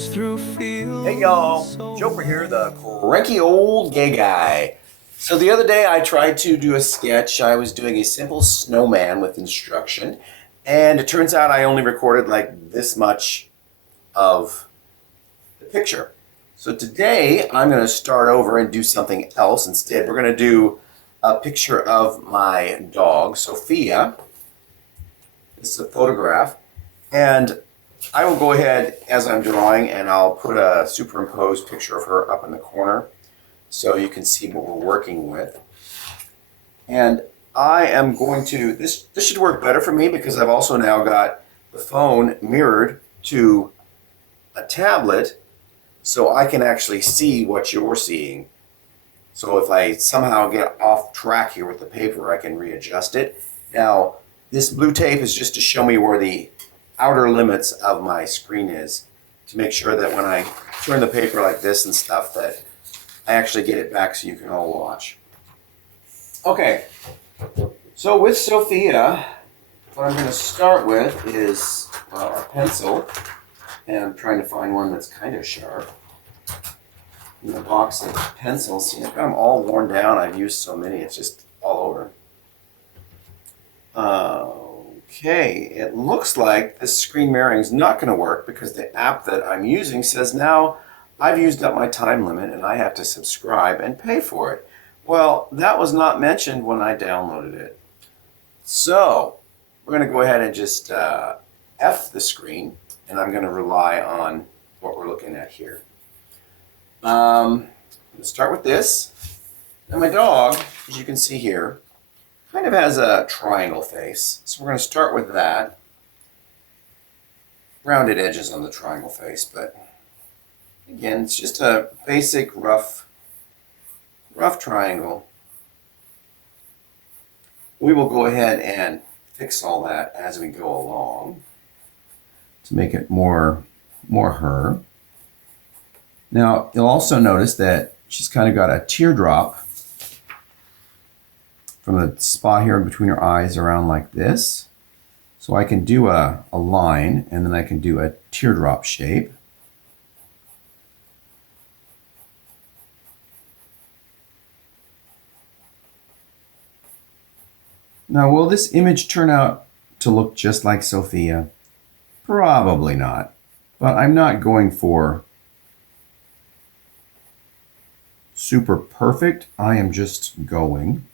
Hey y'all, Joefer here, the cranky old gay guy. So the other day I tried to do a sketch. I was doing a simple snowman with instruction, and it turns out I only recorded like this much of the picture. So today I'm going to start over and do something else instead. We're going to do a picture of my dog, Sophia. This is a photograph, and I will go ahead as I'm drawing and I'll put a superimposed picture of her up in the corner so you can see what we're working with. And I am going to, this should work better for me because I've also now got the phone mirrored to a tablet so I can actually see what you're seeing. So if I somehow get off track here with the paper, I can readjust it. Now, this blue tape is just to show me where the outer limits of my screen is, to make sure that when I turn the paper like this and stuff that I actually get it back so you can all watch. Okay, so with Sophia, what I'm going to start with is a pencil, and I'm trying to find one that's kind of sharp. In the box of pencils, see, I've got them all worn down. I've used so many, it's just all over. Okay, it looks like this screen mirroring is not going to work because the app that I'm using says now I've used up my time limit and I have to subscribe and pay for it. Well, that was not mentioned when I downloaded it. So we're going to go ahead and just F the screen, and I'm going to rely on what we're looking at here. I'm going to start with this. Now my dog, as you can see here, kind of has a triangle face. So we're going to start with that. Rounded edges on the triangle face, but again, it's just a basic rough triangle. We will go ahead and fix all that as we go along to make it more her. Now, you'll also notice that she's kind of got a teardrop from the spot here between her eyes around like this. So I can do a line, and then I can do a teardrop shape. Now, will this image turn out to look just like Sophia? Probably not, but I'm not going for super perfect. I am just going.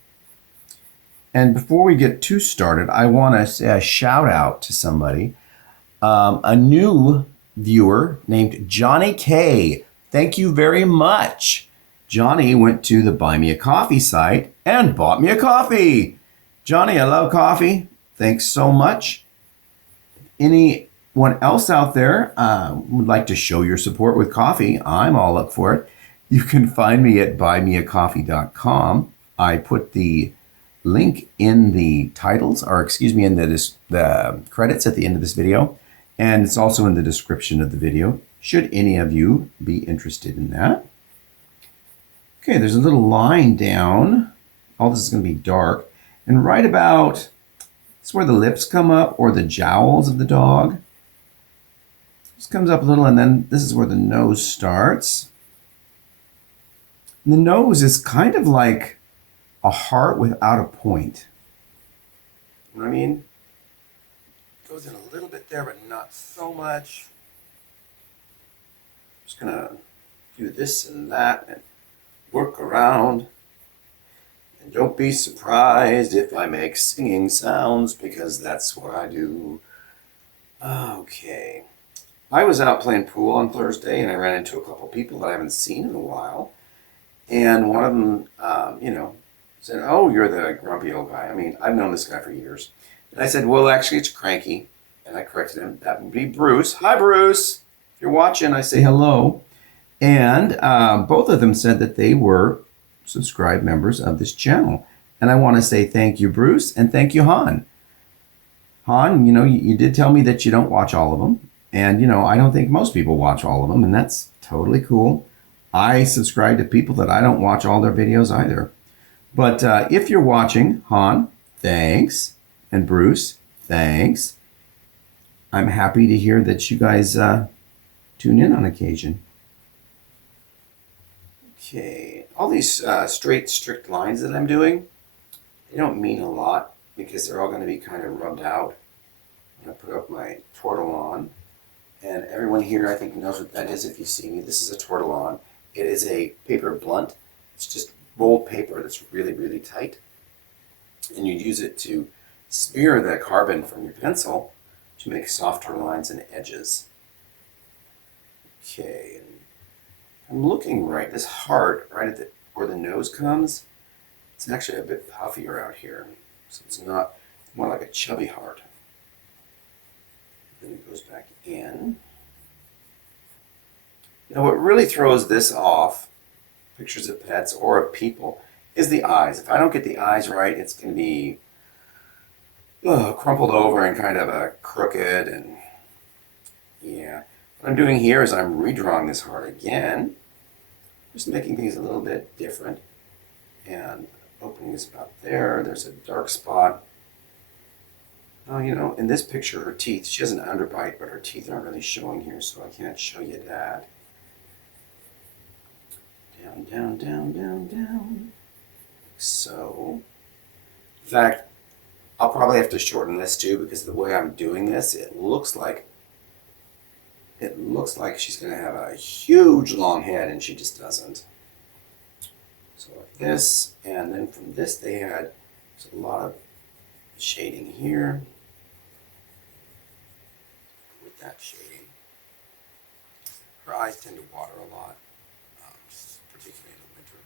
And before we get too started, I want to say a shout out to somebody, a new viewer named Johnny K. Thank you very much. Johnny went to the Buy Me a Coffee site and bought me a coffee. Johnny, I love coffee. Thanks so much. Anyone else out there would like to show your support with coffee? I'm all up for it. You can find me at buymeacoffee.com. I put the link in the titles, or excuse me, in the credits at the end of this video, and it's also in the description of the video, should any of you be interested in that. Okay, there's a little line down. All this is going to be dark, and right about, it's where the lips come up, or the jowls of the dog. This comes up a little, and then this is where the nose starts. And the nose is kind of like a heart without a point. You know what I mean? Goes in a little bit there, but not so much. Just gonna do this and that and work around. And don't be surprised if I make singing sounds, because that's what I do. Okay. I was out playing pool on Thursday and I ran into a couple people that I haven't seen in a while. And one of them, said, "Oh, you're the grumpy old guy." I mean, I've known this guy for years. And I said, "Well, actually, it's Cranky." And I corrected him. That would be Bruce. Hi, Bruce. If you're watching, I say hello. And both of them said that they were subscribed members of this channel. And I want to say thank you, Bruce, and thank you, Han. Han, you did tell me that you don't watch all of them. And, I don't think most people watch all of them, and that's totally cool. I subscribe to people that I don't watch all their videos either. But if you're watching, Han, thanks. And Bruce, thanks. I'm happy to hear that you guys Tune in on occasion. Okay, all these straight, strict lines that I'm doing, they don't mean a lot because they're all going to be kind of rubbed out. I'm going to put up my tortillon. And everyone here, I think, knows what that is if you see me. This is a tortillon. It is a paper blunt. It's just rolled paper that's really, really tight. And you use it to smear the carbon from your pencil to make softer lines and edges. Okay, and I'm looking right, this heart, right at where the nose comes, it's actually a bit puffier out here. So it's not more like a chubby heart. Then it goes back in. Now what really throws this off, pictures of pets or of people, is the eyes. If I don't get the eyes right, it's going to be crumpled over and kind of a crooked. And yeah, what I'm doing here is I'm redrawing this heart again, just making things a little bit different. And opening is about there. There's a dark spot. Oh, you know, in this picture, her teeth, she has an underbite, but her teeth aren't really showing here, so I can't show you that. Down, down, down, down, down. So, in fact, I'll probably have to shorten this too because the way I'm doing this, it looks like she's going to have a huge long head, and she just doesn't. So like this, and then from this they had a lot of shading here. With that shading, her eyes tend to water a lot, particularly in the winter.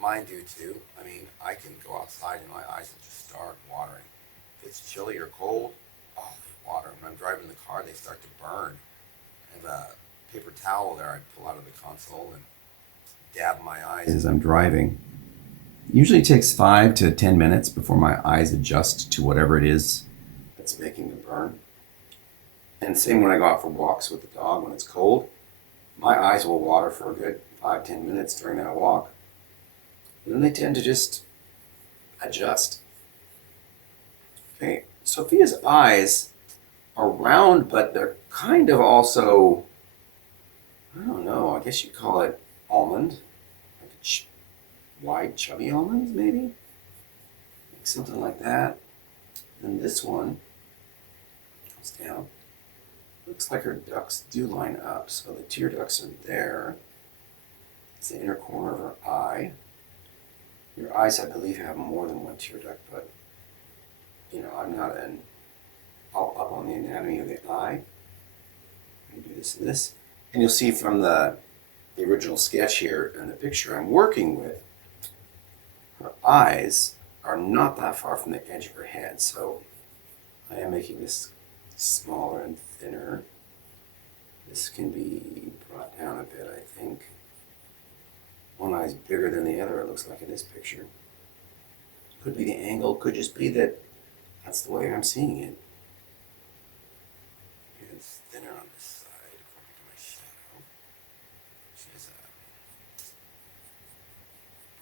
Mine do too. I mean, I can go outside and my eyes will just start watering. If it's chilly or cold, oh, they water. When I'm driving the car, they start to burn. I have a paper towel there I pull out of the console and dab my eyes as I'm driving. Usually it takes 5 to 10 minutes before my eyes adjust to whatever it is that's making the burn. And same when I go out for walks with the dog when it's cold. My eyes will water for a good 5-10 minutes during that walk. And then they tend to just adjust. Okay, Sophia's eyes are round, but they're kind of also, I don't know, I guess you'd call it almond. Like wide, chubby almonds, maybe? Like something like that. Then this one goes down. Looks like her ducts do line up, so the tear ducts are there. It's the inner corner of her eye. Your eyes, I believe, have more than one tear duct, but, you know, I'm not all up on the anatomy of the eye. I'm going to do this and this. And you'll see from the original sketch here and the picture I'm working with, her eyes are not that far from the edge of her head, so I am making this smaller and thinner. This can be brought down a bit, I think. One eye's bigger than the other, it looks like in this picture. Could be the angle, could just be that that's the way I'm seeing it. It's thinner on this side, according to my shadow. She has a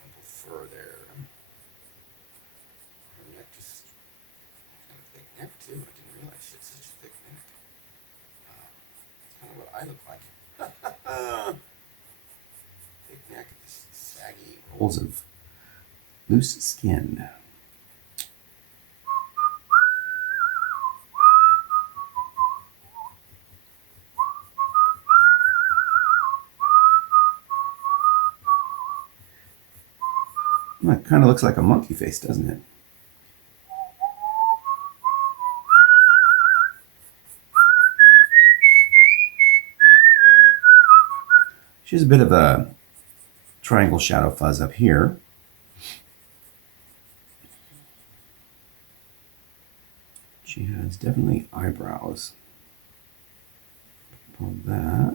bump of fur there. Her neck just kind of thick neck too. I didn't realize she had such a thick neck. It's kind of what I look like. Thick neck, just saggy rolls of loose skin. That kind of looks like a monkey face, doesn't it? She has a bit of a triangle shadow fuzz up here. She has definitely eyebrows. Pull that,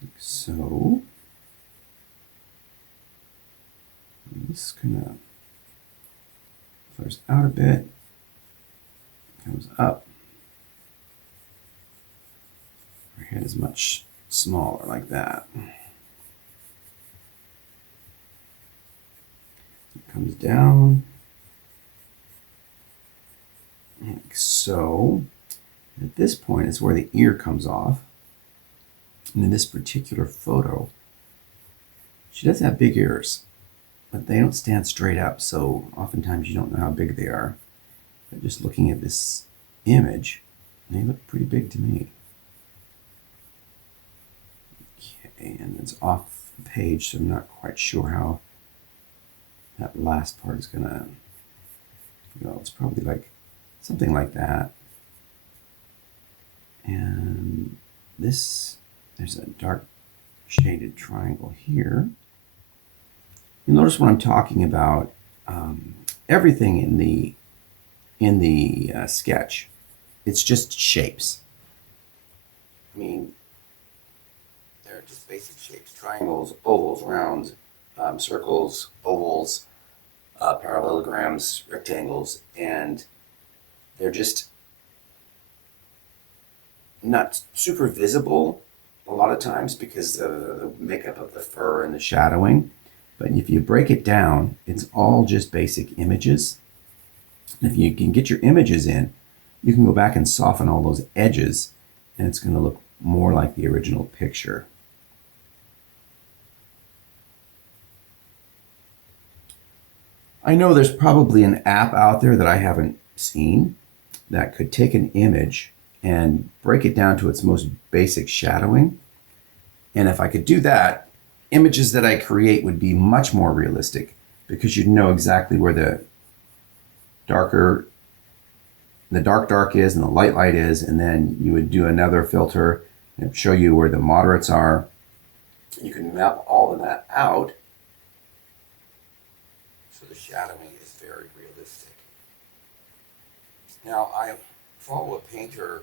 like so. And this kind of flares out a bit, comes up. Her head is much smaller, like that. It comes down, like so. At this point is where the ear comes off. And in this particular photo, she does have big ears, but they don't stand straight up, so oftentimes you don't know how big they are. But just looking at this image, they look pretty big to me. Okay, and it's off the page, so I'm not quite sure how that last part is gonna, it's probably like something like that. And this, there's a dark shaded triangle here. You'll notice when I'm talking about everything in the sketch, it's just shapes. I mean, they're just basic shapes: triangles, ovals, rounds, circles, ovals, parallelograms, rectangles, and they're just not super visible a lot of times because of the makeup of the fur and the shadowing. But if you break it down, it's all just basic images. And if you can get your images in, you can go back and soften all those edges, and it's going to look more like the original picture. I know there's probably an app out there that I haven't seen that could take an image and break it down to its most basic shadowing. And if I could do that, images that I create would be much more realistic because you'd know exactly where the dark is and the light is, and then you would do another filter and show you where the moderates are. You can map all of that out so the shadowing is very realistic. Now, I follow a painter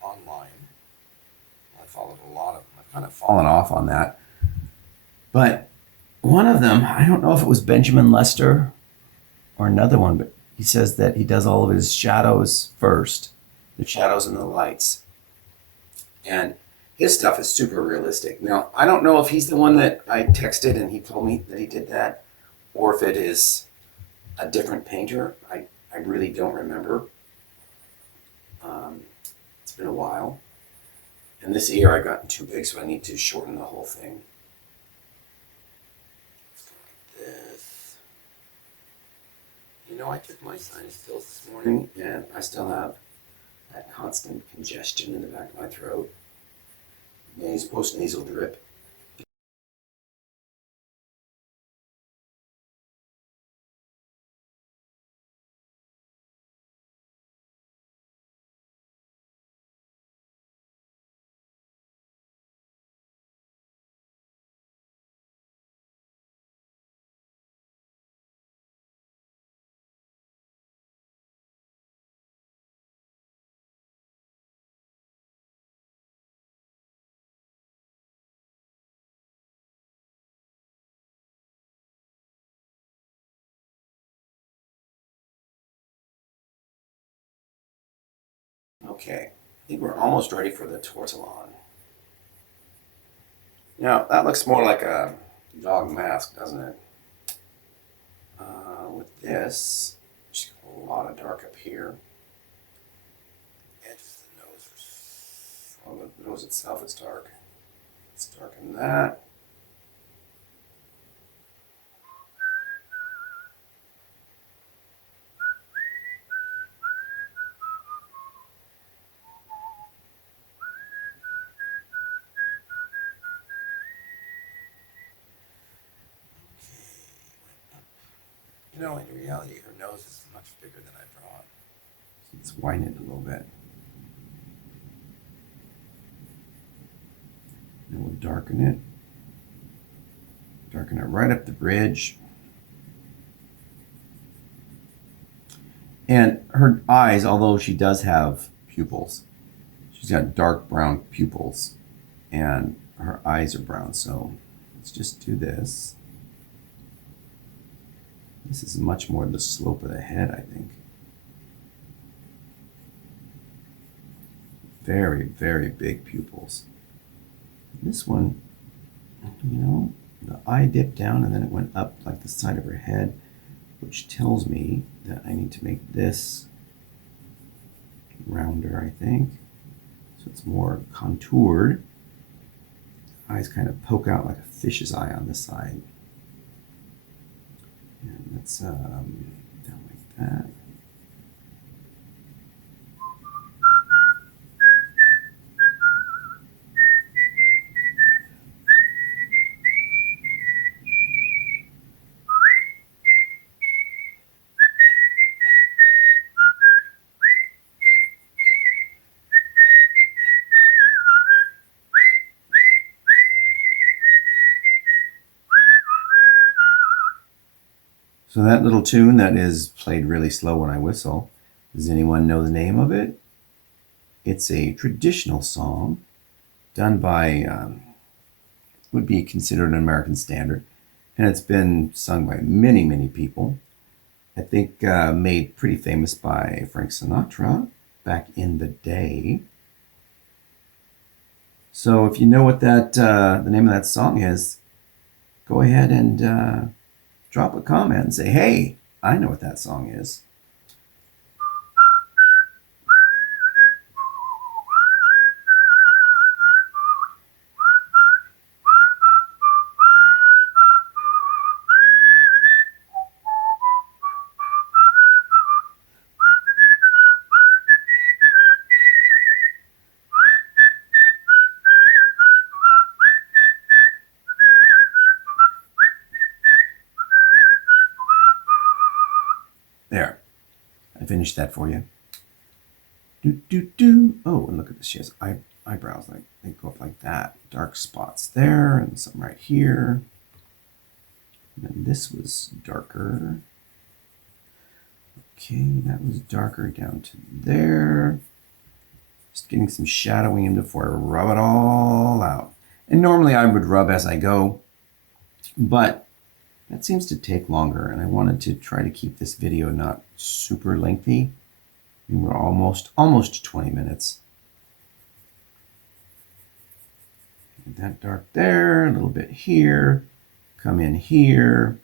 online. I followed a lot of them. I've kind of fallen off on that. But one of them, I don't know if it was Benjamin Lester or another one, but he says that he does all of his shadows first, the shadows and the lights. And his stuff is super realistic. Now, I don't know if he's the one that I texted and he told me that he did that, or if it is a different painter. I really don't remember. It's been a while. And this ear I got too big, so I need to shorten the whole thing. Like this. You know, I took my sinus pills this morning, and I still have that constant congestion in the back of my throat. Post-nasal drip. Okay, I think we're almost ready for the tortillon. Now, that looks more like a dog mask, doesn't it? With this, just a lot of dark up here. Edges of the nose well, the nose itself is dark. Let's darken that. You know, in reality, her nose is much bigger than I've drawn. Let's widen it a little bit. Then we'll darken it. Darken it right up the bridge. And her eyes, although she does have pupils, she's got dark brown pupils, and her eyes are brown. So let's just do this. This is much more the slope of the head, I think. Very, very big pupils. This one, you know, the eye dipped down and then it went up like the side of her head, which tells me that I need to make this rounder, I think. So it's more contoured. Eyes kind of poke out like a fish's eye on this side. And that's down like that. So that little tune that is played really slow when I whistle, does anyone know the name of it? It's a traditional song done by, would be considered an American standard, and it's been sung by many, many people. I think made pretty famous by Frank Sinatra back in the day. So if you know what that the name of that song is, go ahead and drop a comment and say, hey, I know what that song is. There, I finished that for you. Do, do, do. Oh, and look at this. She has eyebrows. Like they go up like that. Dark spots there, and some right here. And then this was darker. Okay, that was darker down to there. Just getting some shadowing in before I rub it all out. And normally I would rub as I go, but that seems to take longer, and I wanted to try to keep this video not super lengthy. And we're almost 20 minutes. Get that dark there, a little bit here. Come in here.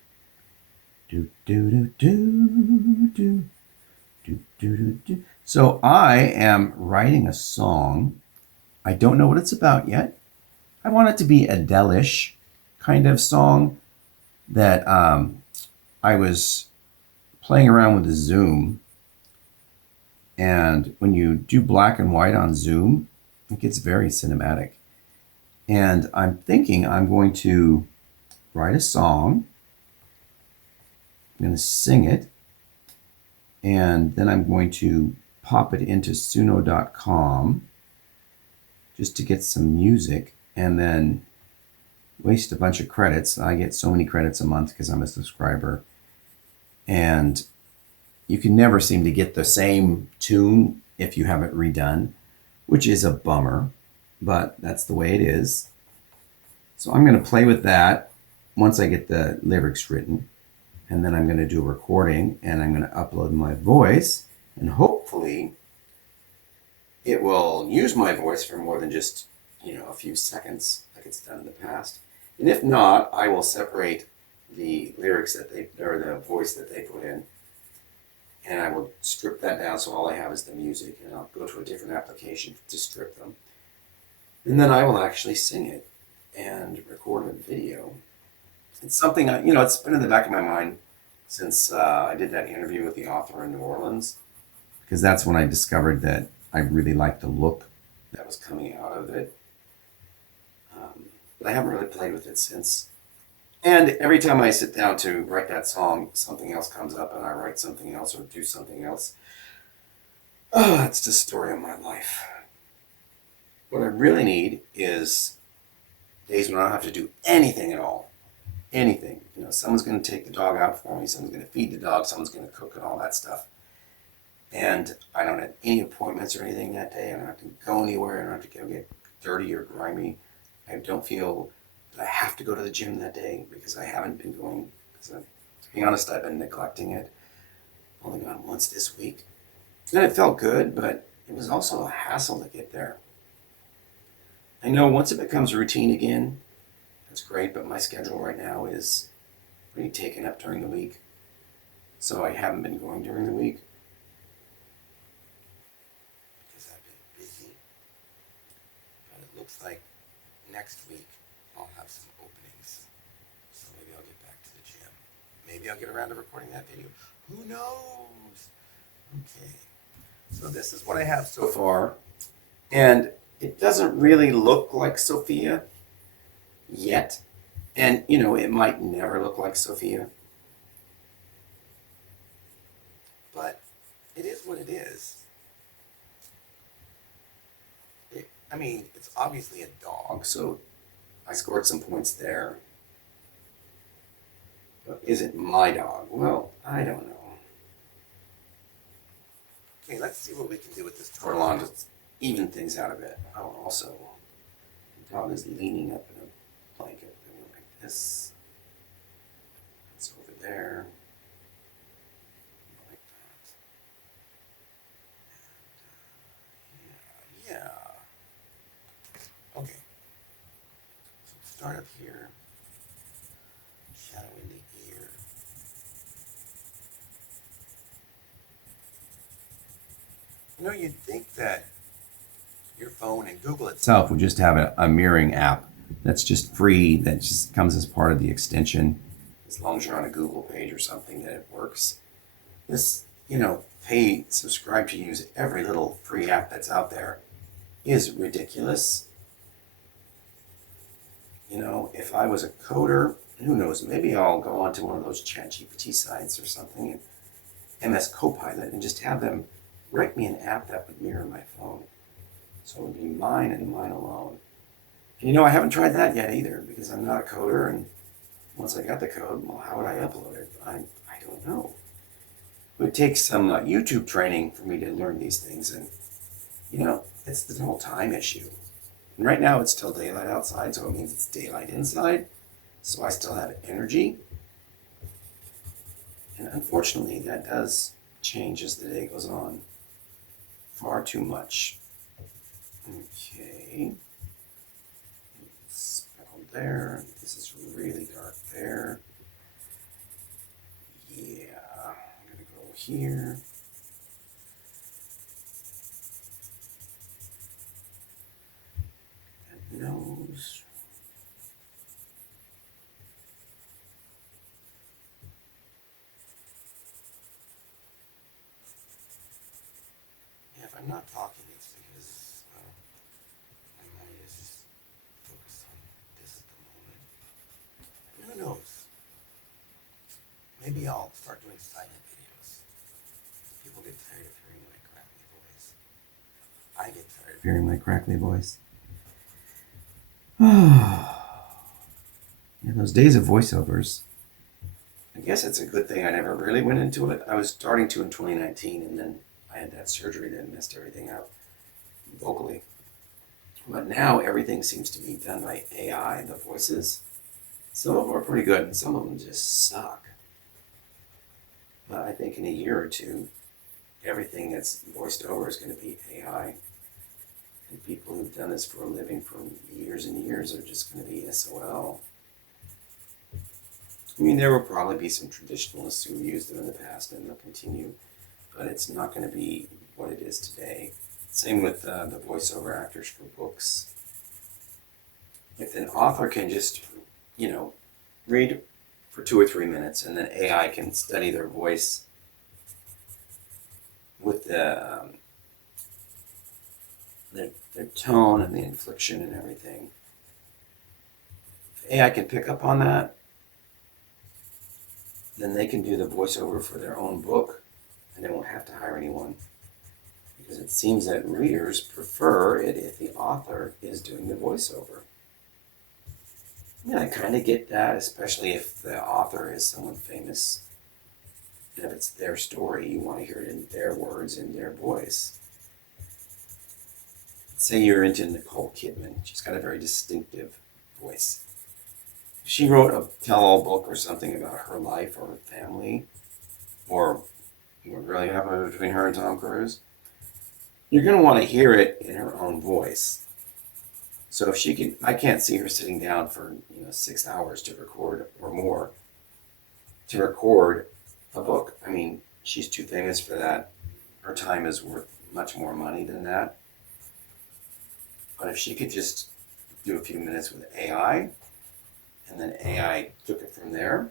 Do do do do do do do do do. So I am writing a song. I don't know what it's about yet. I want it to be a Adele-ish kind of song that I was playing around with the Zoom. And when you do black and white on Zoom, it gets very cinematic. And I'm thinking I'm going to write a song. I'm going to sing it. And then I'm going to pop it into suno.com just to get some music and then waste a bunch of credits. I get so many credits a month because I'm a subscriber. And you can never seem to get the same tune if you have it redone, which is a bummer, but that's the way it is. So I'm going to play with that once I get the lyrics written. And then I'm going to do a recording and I'm going to upload my voice. And hopefully it will use my voice for more than just, a few seconds like it's done in the past. And if not, I will separate the lyrics or the voice that they put in. And I will strip that down so all I have is the music. And I'll go to a different application to strip them. And then I will actually sing it and record a video. It's something, it's been in the back of my mind since I did that interview with the author in New Orleans. Because that's when I discovered that I really liked the look that was coming out of it. But I haven't really played with it since. And every time I sit down to write that song, something else comes up and I write something else or do something else. Oh, that's the story of my life. What I really need is days when I don't have to do anything at all. Anything. Someone's going to take the dog out for me. Someone's going to feed the dog. Someone's going to cook and all that stuff. And I don't have any appointments or anything that day. I don't have to go anywhere. I don't have to go get dirty or grimy. I don't feel that I have to go to the gym that day because I haven't been going. To be honest, I've been neglecting it. I've only gone once this week. And it felt good, but it was also a hassle to get there. I know once it becomes routine again, that's great, but my schedule right now is pretty taken up during the week. So I haven't been going during the week. like next week I'll have some openings. So maybe I'll get back to the gym. Maybe I'll get around to recording that video. Who knows? Okay. So this is what I have so far. And it doesn't really look like Sophia yet. And, you know, it might never look like Sophia. But it is what it is. I mean, it's obviously a dog, so I scored some points there. But is it my dog? Well, I don't know. Okay, let's see what we can do with this turtle to even things out a bit. Oh, also, the dog is leaning up in a blanket like this. It's over there. Like that. Yeah. Okay. So start up here. Shadow in the ear. You know, you'd think that your phone and Google itself would just have a mirroring app that's just free, that just comes as part of the extension. As long as you're on a Google page or something, that it works. This, you know, pay, subscribe to use every little free app that's out there is ridiculous. You know, if I was a coder, who knows, maybe I'll go onto one of those ChatGPT sites or something, and MS Copilot, and just have them write me an app that would mirror my phone. So it would be mine and mine alone. And you know, I haven't tried that yet either, because I'm not a coder, and once I got the code, well, how would I upload it? I don't know. It would take some YouTube training for me to learn these things, and, you know, it's the whole time issue. And right now it's still daylight outside, so it means it's daylight inside, so I still have energy. And unfortunately, that does change as the day goes on. Far too much. Okay. Speckled there. This is really dark there. Yeah. I'm going to go here. And nose. Yeah, if I'm not talking, it's because my mind is just focused on this at the moment. And who knows? Maybe I'll start doing silent videos. People get tired of hearing my crackly voice. I get tired of hearing my crackly voice. Yeah, those days of voiceovers. I guess it's a good thing I never really went into it. I was starting to in 2019, and then I had that surgery that messed everything up vocally. But now everything seems to be done by AI, the voices. Some of them are pretty good, and some of them just suck. But I think in a year or two, everything that's voiced over is going to be AI. And people who've done this for a living for years and years are just going to be SOL. I mean, there will probably be some traditionalists who used them in the past, and they'll continue, but it's not going to be what it is today. Same with the voiceover actors for books. If an author can just, you know, read for 2 or 3 minutes, and then AI can study their voice with their tone and the inflection and everything. If AI can pick up on that, then they can do the voiceover for their own book, and they won't have to hire anyone. Because it seems that readers prefer it if the author is doing the voiceover. I mean, I kind of get that, especially if the author is someone famous. And if it's their story, you want to hear it in their words, in their voice. Say you're into Nicole Kidman. She's got a very distinctive voice. If she wrote a tell-all book or something about her life or her family, or what really happened between her and Tom Cruise, you're going to want to hear it in her own voice. So if she can, I can't see her sitting down for 6 hours to record or more to record a book. I mean, she's too famous for that. Her time is worth much more money than that. But if she could just do a few minutes with AI, and then AI took it from there.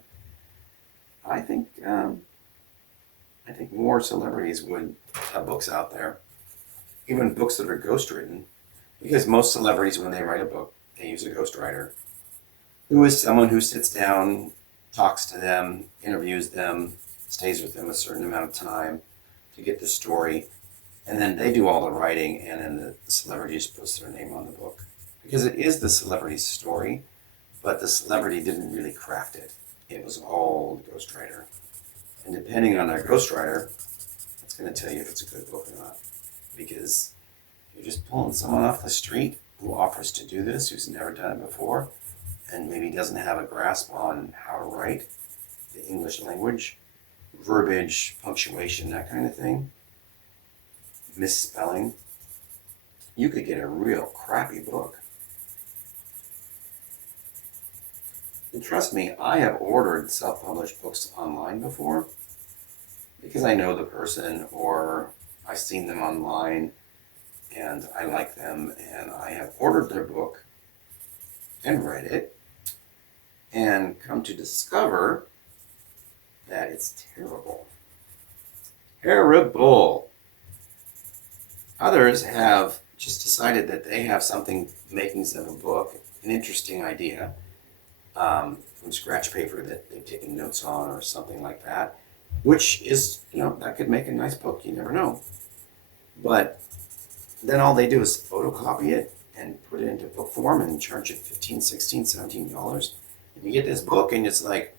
I think I think more celebrities would have books out there, even books that are ghostwritten, because most celebrities, when they write a book, they use a ghostwriter, who is someone who sits down, talks to them, interviews them, stays with them a certain amount of time to get the story, and then they do all the writing, and then the celebrity just puts their name on the book. Because it is the celebrity's story, but the celebrity didn't really craft it. It was all the ghostwriter. And depending on that ghostwriter, that's going to tell you if it's a good book or not. Because you're just pulling someone off the street who offers to do this, who's never done it before, and maybe doesn't have a grasp on how to write the English language, verbiage, punctuation, that kind of thing, misspelling, you could get a real crappy book. And trust me, I have ordered self-published books online before because I know the person or I've seen them online and I like them, and I have ordered their book and read it and come to discover that it's terrible. Terrible. Others have just decided that they have something, makings of a book, an interesting idea, from scratch paper that they've taken notes on or something like that, which is, that could make a nice book. You never know. But then all they do is photocopy it and put it into book form and charge it $15, $16, $17. And you get this book and it's like,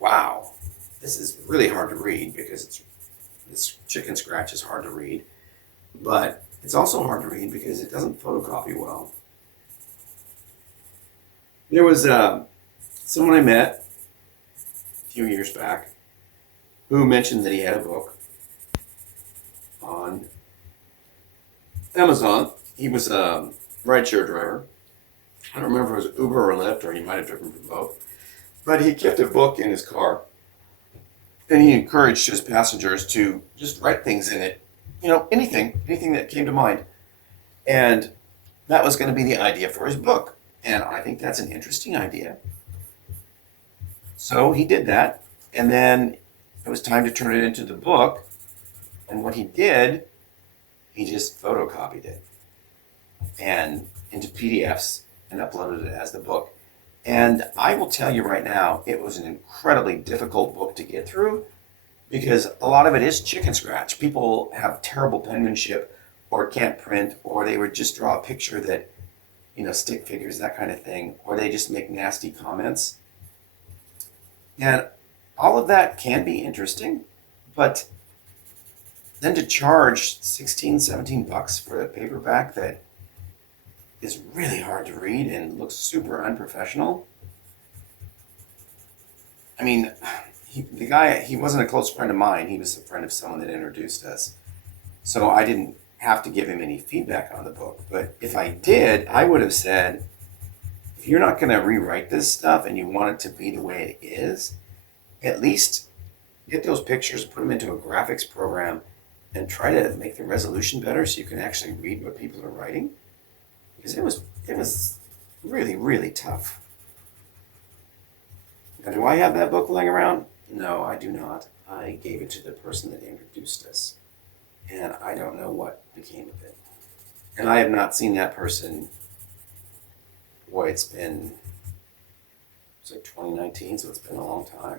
wow, this is really hard to read because this chicken scratch is hard to read. But it's also hard to read because it doesn't photocopy well. There was someone I met a few years back who mentioned that he had a book on Amazon. He was a rideshare driver. I don't remember if it was Uber or Lyft, or he might have driven for both. But he kept a book in his car. And he encouraged his passengers to just write things in it. Anything that came to mind. And that was going to be the idea for his book. And I think that's an interesting idea. So he did that. And then it was time to turn it into the book. And what he did, he just photocopied it and into PDFs and uploaded it as the book. And I will tell you right now, it was an incredibly difficult book to get through because a lot of it is chicken scratch. People have terrible penmanship or can't print, or they would just draw a picture that, stick figures, that kind of thing, or they just make nasty comments. And all of that can be interesting, but then to charge $16, $17 for a paperback that is really hard to read and looks super unprofessional. I mean, the guy, he wasn't a close friend of mine. He was a friend of someone that introduced us. So I didn't have to give him any feedback on the book. But if I did, I would have said, if you're not going to rewrite this stuff and you want it to be the way it is, at least get those pictures, put them into a graphics program, and try to make the resolution better so you can actually read what people are writing. Because it was really, really tough. Now, do I have that book laying around? No, I do not. I gave it to the person that introduced us. And I don't know what became of it. And I have not seen that person. Boy, it's like 2019, so it's been a long time.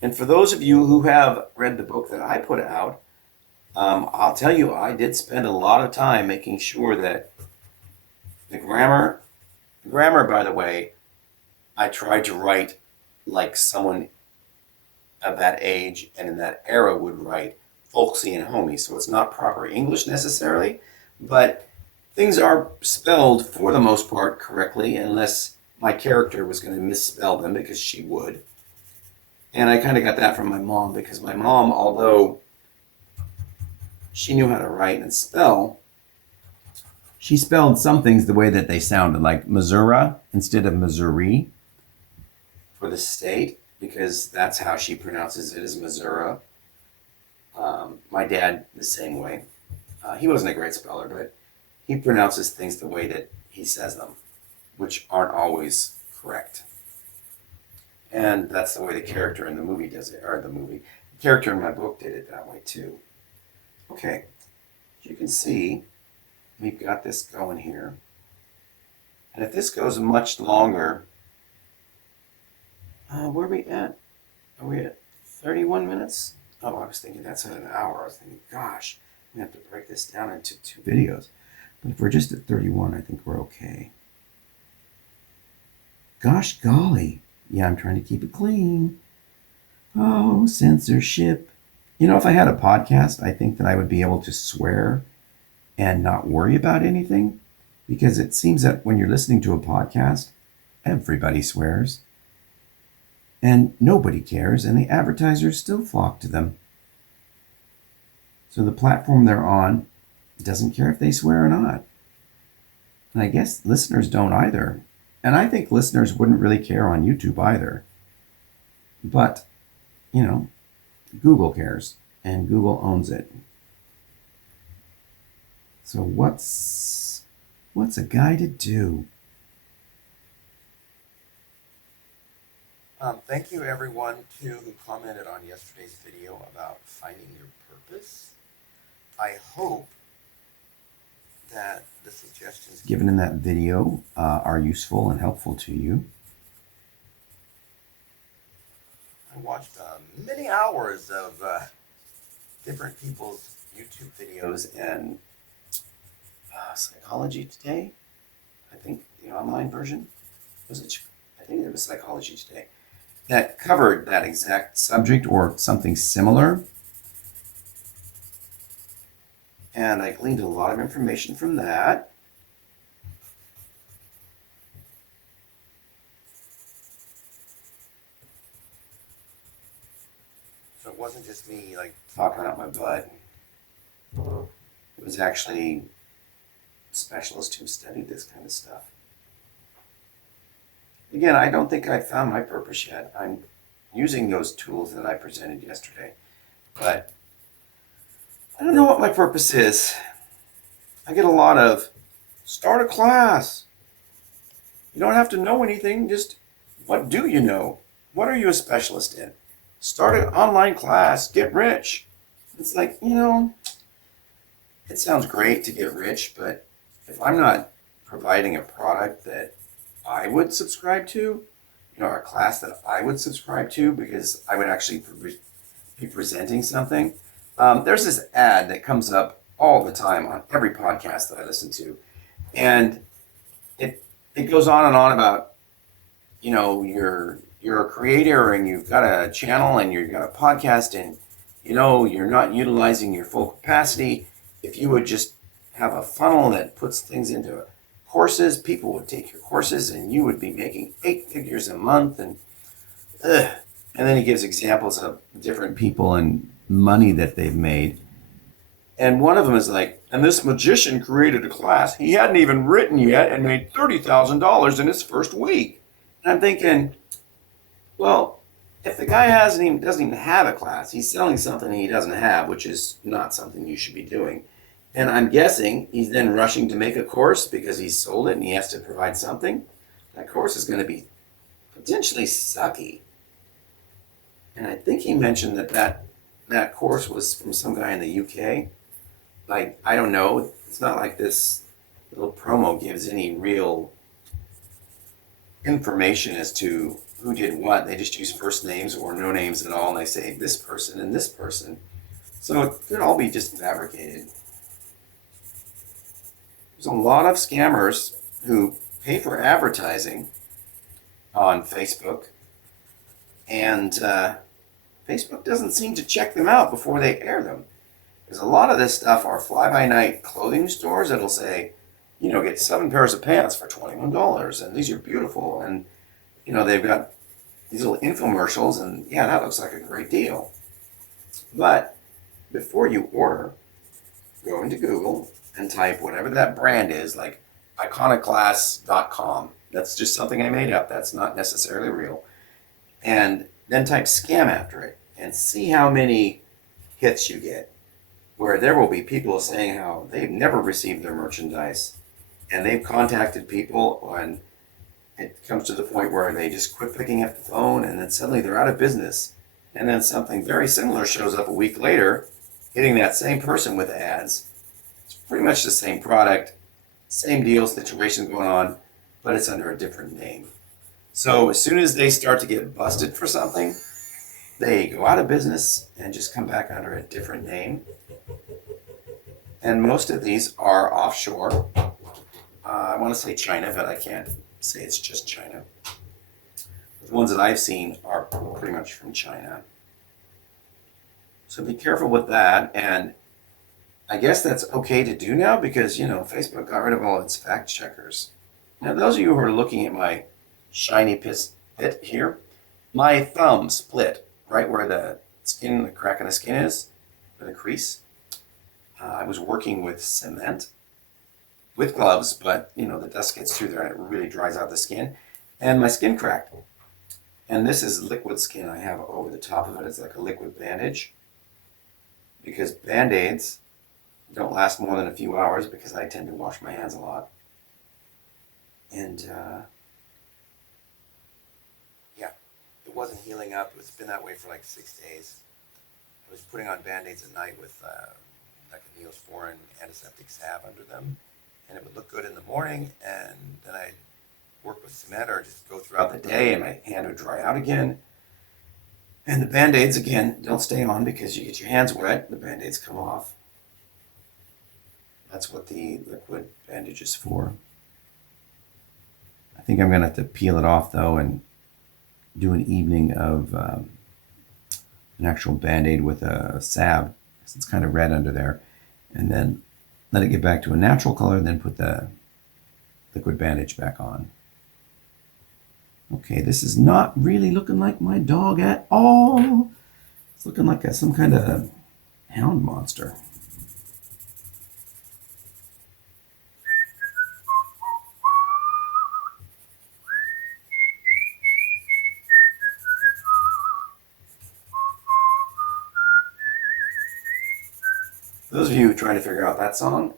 And for those of you who have read the book that I put out, I'll tell you, I did spend a lot of time making sure that the grammar, by the way, I tried to write like someone of that age and in that era would write, folksy and homey. So it's not proper English necessarily, but things are spelled for the most part correctly, unless my character was going to misspell them, because she would. And I kind of got that from my mom, because my mom, although she knew how to write and spell, she spelled some things the way that they sounded, like Missouri instead of Missouri for the state, because that's how she pronounces it, is Missouri. My dad, the same way. He wasn't a great speller, but he pronounces things the way that he says them, which aren't always correct. And that's the way the character in the movie does it, or the character in my book did it that way too. Okay, as you can see, we've got this going here. And if this goes much longer, where are we at? Are we at 31 minutes? Oh, I was thinking that's at an hour. I was thinking, gosh, we have to break this down into 2 videos. But if we're just at 31, I think we're okay. Gosh golly. Yeah, I'm trying to keep it clean. Oh, censorship. You know, if I had a podcast, I think that I would be able to swear and not worry about anything. Because it seems that when you're listening to a podcast, everybody swears. And nobody cares, and the advertisers still flock to them. So the platform they're on doesn't care if they swear or not. And I guess listeners don't either. And I think listeners wouldn't really care on YouTube either. But, you know, Google cares, and Google owns it. So what's a guy to do? Thank you everyone who commented on yesterday's video about finding your purpose. I hope that the suggestions given in that video are useful and helpful to you. I watched many hours of different people's YouTube videos and Psychology Today. I think the online version was it? I think it was Psychology Today that covered that exact subject or something similar. And I gleaned a lot of information from that. So it wasn't just me like talking out my butt. It was actually specialists who studied this kind of stuff. Again, I don't think I've found my purpose yet. I'm using those tools that I presented yesterday. But I don't know what my purpose is. I get a lot of, start a class. You don't have to know anything, just what do you know? What are you a specialist in? Start an online class, get rich. It's like, you know, it sounds great to get rich, but if I'm not providing a product that I would subscribe to, you know, or a class that I would subscribe to because I would actually be presenting something. There's this ad that comes up all the time on every podcast that I listen to. And it goes on and on about, you know, you're a creator and you've got a channel and you've got a podcast and, you know, you're not utilizing your full capacity. If you would just have a funnel that puts things into courses, people would take your courses and you would be making 8 figures a month. And then he gives examples of different people and money that they've made. And one of them is like, and this magician created a class he hadn't even written yet and made $30,000 in his first week. And I'm thinking, well, if the guy doesn't even have a class, he's selling something he doesn't have, which is not something you should be doing. And I'm guessing he's then rushing to make a course because he's sold it and he has to provide something. That course is going to be potentially sucky. And I think he mentioned that course was from some guy in the UK. Like, I don't know. It's not like this little promo gives any real information as to who did what. They just use first names or no names at all, and they say this person and this person. So it could all be just fabricated. There's a lot of scammers who pay for advertising on Facebook, and Facebook doesn't seem to check them out before they air them. Because a lot of this stuff are fly-by-night clothing stores that'll say, you know, get 7 pairs of pants for $21, and these are beautiful, and, you know, they've got these little infomercials, and yeah, that looks like a great deal. But before you order, go into Google and type whatever that brand is, like iconoclast.com. That's just something I made up. That's not necessarily real. And then type scam after it and see how many hits you get. where there will be people saying how they've never received their merchandise and they've contacted people when it comes to the point where they just quit picking up the phone and then suddenly they're out of business. And then something very similar shows up a week later, hitting that same person with ads. It's pretty much the same product, same deal situation going on, but it's under a different name. So as soon as they start to get busted for something, they go out of business and just come back under a different name. And most of these are offshore. I want to say China, but I can't say it's just China. The ones that I've seen are pretty much from China. So be careful with that. And I guess that's okay to do now because, Facebook got rid of all its fact checkers. Now, those of you who are looking at my shiny bit here, my thumb split right where the skin, the crack in the skin is, or the crease. I was working with cement with gloves, but the dust gets through there and it really dries out the skin. And my skin cracked. And this is liquid skin I have over the top of it. It's like a liquid bandage. Because Band-Aids don't last more than a few hours because I tend to wash my hands a lot. And yeah, it wasn't healing up. It's been that way for like 6 days. I was putting on Band-Aids at night with like a Neosporin antiseptic salve under them. And it would look good in the morning, and then I'd work with cement or just go throughout the day, and my hand would dry out again. And the Band-Aids, again, don't stay on because you get your hands wet, the Band-Aids come off. That's what the liquid bandage is for. I think I'm going to have to peel it off, though, and do an evening of an actual Band-Aid with a salve, because it's kind of red under there, and then let it get back to a natural color, then put the liquid bandage back on. Okay, this is not really looking like my dog at all. It's looking like some kind of hound monster. For those of you trying to figure out that song,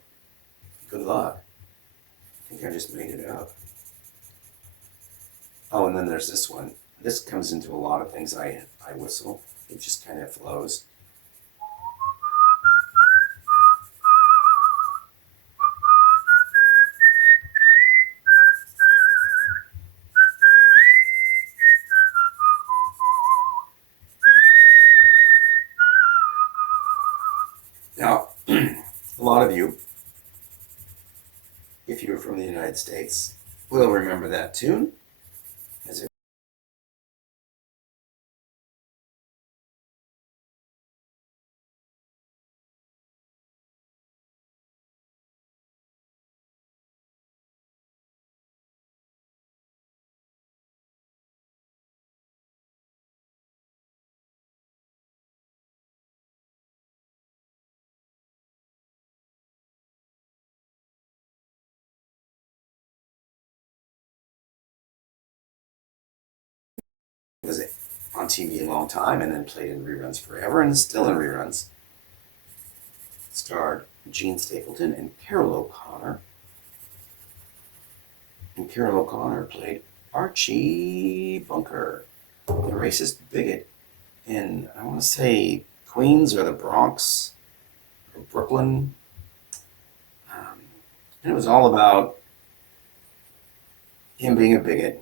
good luck. I think I just made it up. Oh, and then there's this one. This comes into a lot of things I whistle. It just kind of flows. Now, a lot of you, if you're from the United States, will remember that tune. As it was on TV a long time and then played in reruns forever and is still in reruns. It starred Gene Stapleton and Carol O'Connor. And Carol O'Connor played Archie Bunker, the racist bigot in, I want to say, Queens or the Bronx or Brooklyn. And it was all about him being a bigot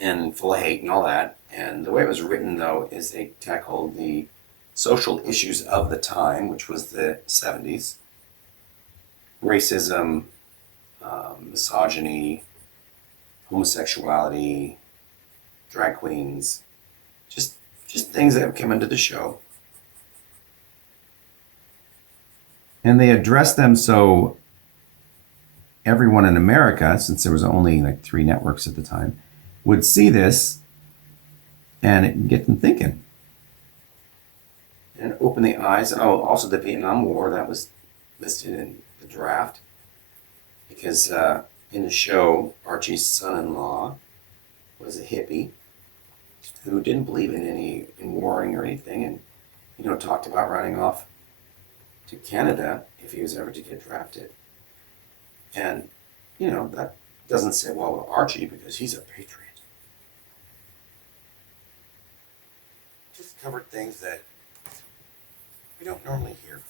and full of hate and all that. And the way it was written, though, is they tackled the social issues of the time, which was the 70s. Racism, misogyny, homosexuality, drag queens, just things that have come into the show. And they addressed them so everyone in America, since there was only like 3 networks at the time, would see this and it would get them thinking. And open the eyes. Oh, also the Vietnam War, that was listed in the draft. Because in the show, Archie's son-in-law was a hippie who didn't believe in warring or anything, and talked about running off to Canada if he was ever to get drafted. And, that doesn't sit well with Archie because he's a patriot. Just covered things that we don't normally hear.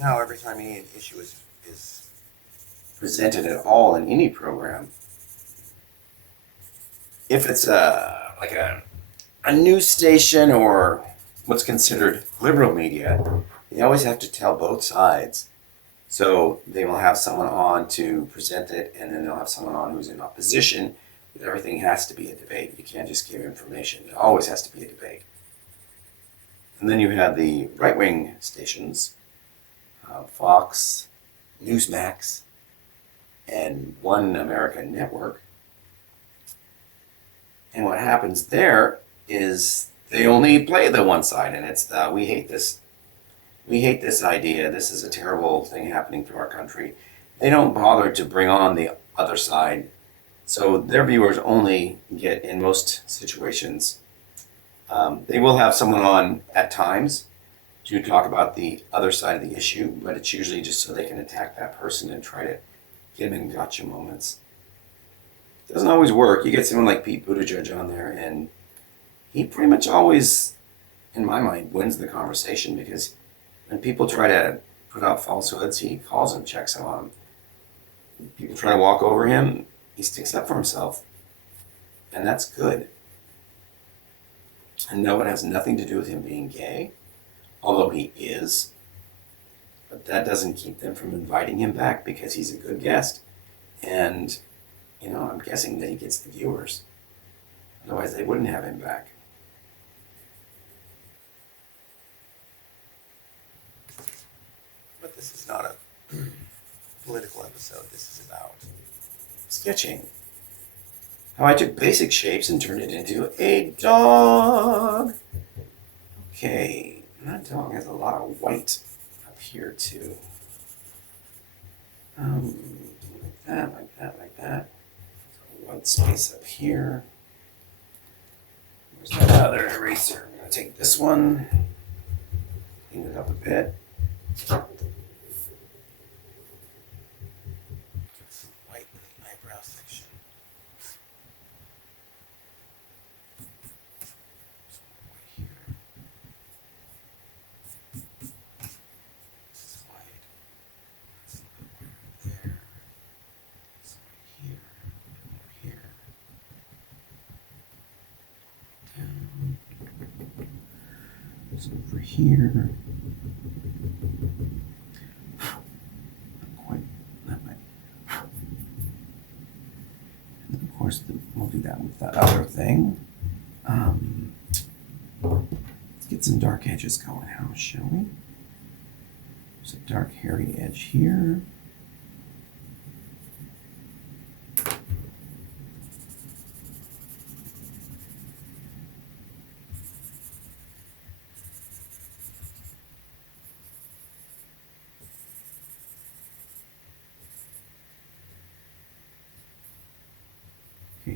Now, every time any issue is presented at all in any program, if it's like a news station or what's considered liberal media, they always have to tell both sides. So they will have someone on to present it, and then they'll have someone on who's in opposition. But everything has to be a debate. You can't just give information. It always has to be a debate. And then you have the right-wing stations, Fox, Newsmax, and One American Network. And what happens there is they only play the one side, and it's we hate this. We hate this idea. This is a terrible thing happening to our country. They don't bother to bring on the other side. So their viewers only get, in most situations, they will have someone on at times to talk about the other side of the issue, but it's usually just so they can attack that person and try to get them in gotcha moments. It doesn't always work. You get someone like Pete Buttigieg on there, and he pretty much always, in my mind, wins the conversation because when people try to put out falsehoods, he calls and checks them on them. People try to walk over him, he sticks up for himself. And that's good. And no, it has nothing to do with him being gay, although he is. But that doesn't keep them from inviting him back because he's a good guest. And, I'm guessing that he gets the viewers. Otherwise, they wouldn't have him back. But this is not a political episode. This is about sketching. How I took basic shapes and turned it into a dog. Okay, that dog has a lot of white up here too. Like that, like that, like that. White space up here. There's that other eraser. I'm going to take this one, clean it up a bit. Some white in the eyebrow section. Some white here. This is white. That's a little bit white there. Some white here. Over here. Down. Some over here. We'll do that with that other thing. Let's get some dark edges going now, shall we? There's a dark hairy edge here.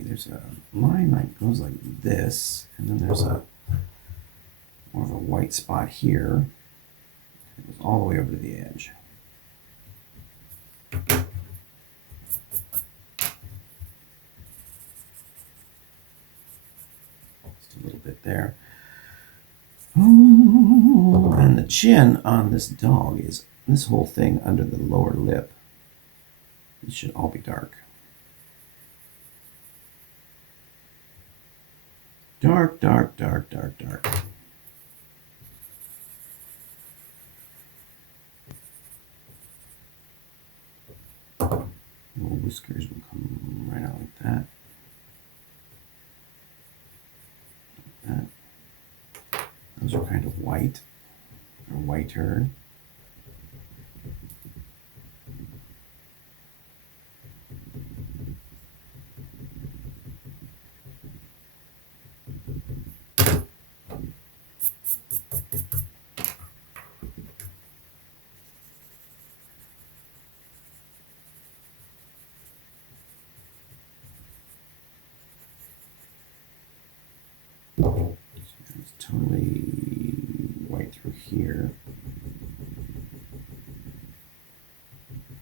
There's a line that goes like this, and then there's a more of a white spot here. It goes all the way over to the edge. Just a little bit there. Oh, and the chin on this dog is this whole thing under the lower lip. It should all be dark. Dark, dark, dark, dark, dark. Little whiskers will come right out like that. Like that. Those are kind of white, or whiter. It's totally white through here.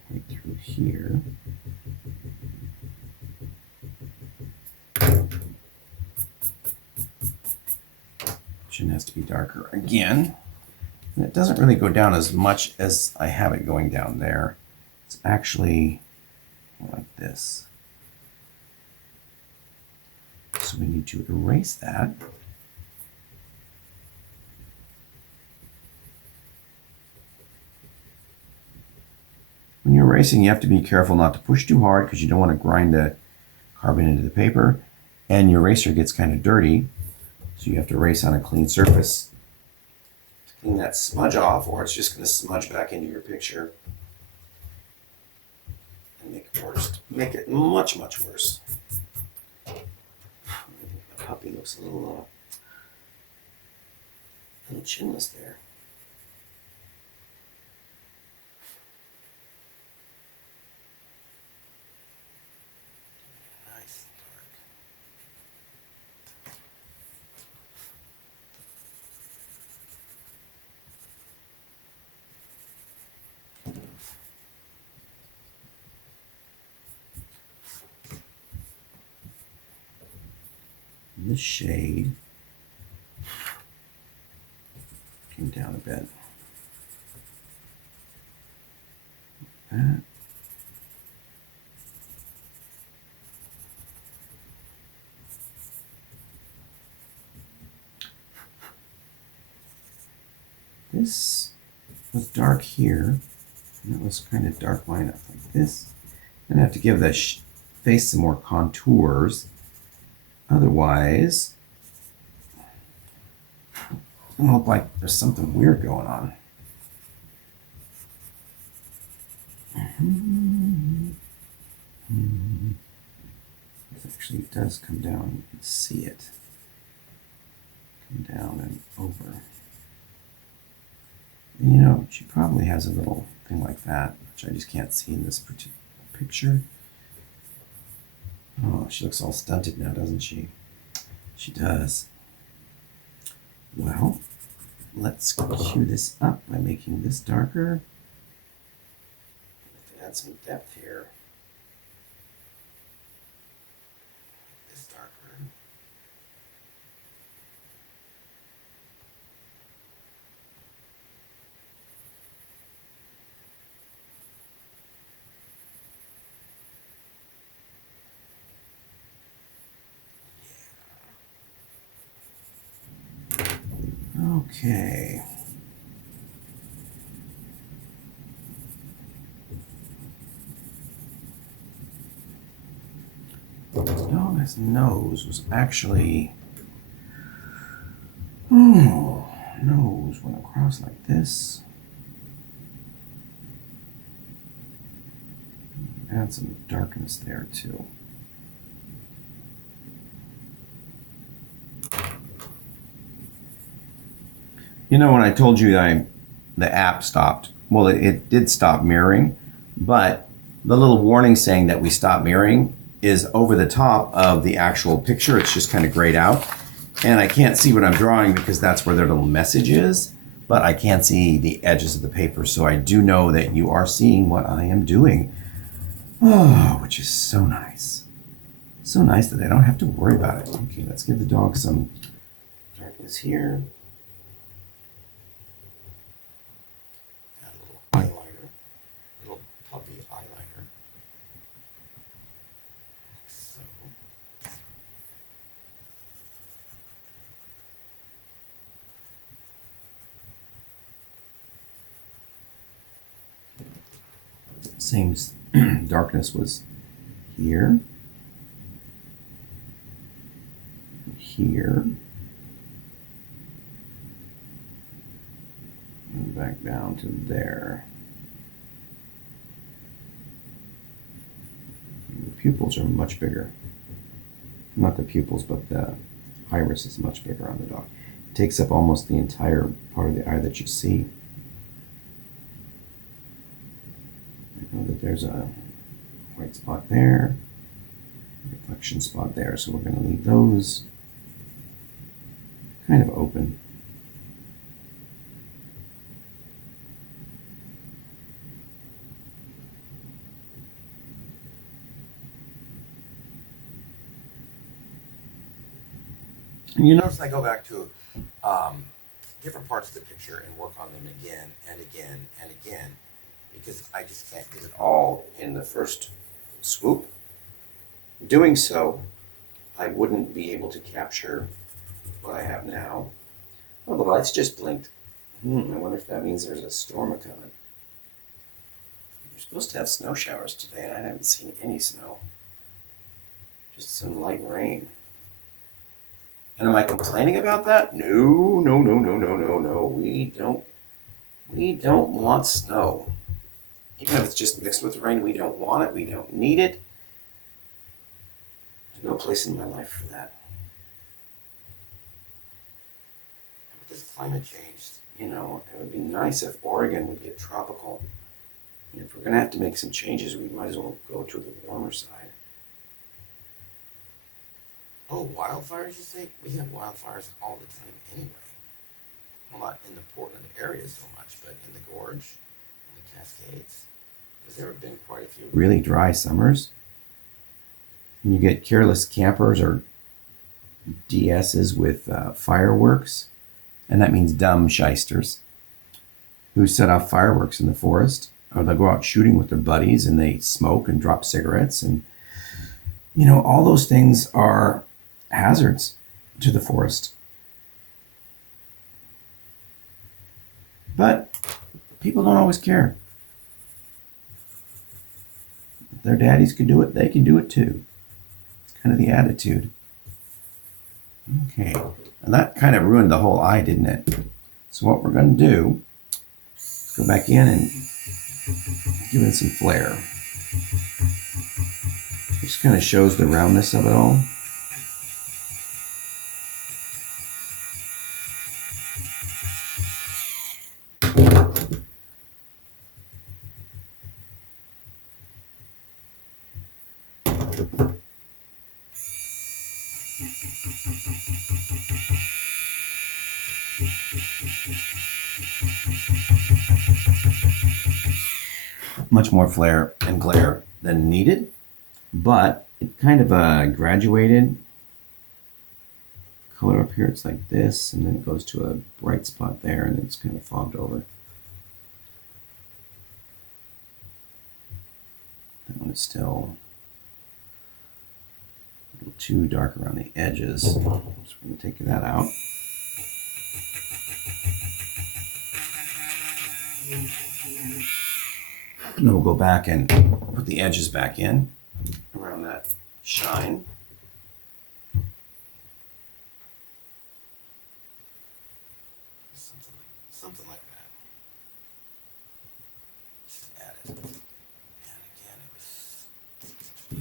White through here. Chin has to be darker again. And it doesn't really go down as much as I have it going down there. It's actually like this. So we need to erase that. When you're erasing, you have to be careful not to push too hard because you don't want to grind the carbon into the paper, and your eraser gets kind of dirty, so you have to erase on a clean surface to clean that smudge off, or it's just going to smudge back into your picture and make it worse. Make it much, much worse. I think the puppy looks a little chinless there. This shade came down a bit. Like that. This was dark here, and it was kind of dark line up like this. I'm gonna have to give the face some more contours. Otherwise, it's gonna look like there's something weird going on. This actually does come down. You can see it come down and over. And you know, she probably has a little thing like that, which I just can't see in this particular picture. Oh, she looks all stunted now, doesn't she? She does. Well, let's cue this up by making this darker. Let's add some depth here. This darker. Okay. No, his nose was actually. Oh, nose went across like this. Add some darkness there too. You know, when I told you that the app stopped, well, it did stop mirroring, but the little warning saying that we stopped mirroring is over the top of the actual picture. It's just kind of grayed out. And I can't see what I'm drawing because that's where their little message is, but I can't see the edges of the paper. So I do know that you are seeing what I am doing. Oh, which is so nice. So nice that I don't have to worry about it. Okay, let's give the dog some darkness here. Eyeliner, little puppy eyeliner. So. Same darkness was here, here, and back down to there. The pupils are much bigger. Not the pupils, but the iris is much bigger on the dog. It takes up almost the entire part of the eye that you see. I know that there's a white spot there, a reflection spot there, so we're going to leave those kind of open. And you notice I go back to um, different parts of the picture and work on them again and again and again because I just can't do it all in the first swoop. Doing so, I wouldn't be able to capture what I have now. Oh, the lights just blinked. I wonder if that means there's a storm coming. We're supposed to have snow showers today, and I haven't seen any snow. Just some light rain. And am I complaining about that? No, no, no, no, no, no, no. We don't want snow. Even if it's just mixed with rain, we don't want it. We don't need it. There's no place in my life for that. With this climate change, it would be nice if Oregon would get tropical. If we're going to have to make some changes, we might as well go to the warmer side. Oh, wildfires, you say? We have wildfires all the time anyway. Well, not in the Portland area so much, but in the gorge, in the Cascades. Because there have been quite a few really dry summers. And you get careless campers or DSs with fireworks. And that means dumb shysters who set off fireworks in the forest. Or they'll go out shooting with their buddies and they smoke and drop cigarettes. And, all those things are hazards to the forest. But people don't always care. If their daddies could do it, they can do it too. It's kind of the attitude. Okay, and that kind of ruined the whole eye, didn't it? So what we're going to do is go back in and give it some flair. It just kind of shows the roundness of it all. Much more flare and glare than needed, but it kind of graduated. Color up here, it's like this, and then it goes to a bright spot there, and it's kind of fogged over. That one is still a little too dark around the edges, so we're going to take that out. And then we'll go back and put the edges back in around that shine. Something like that. Just add it. And again, it was darker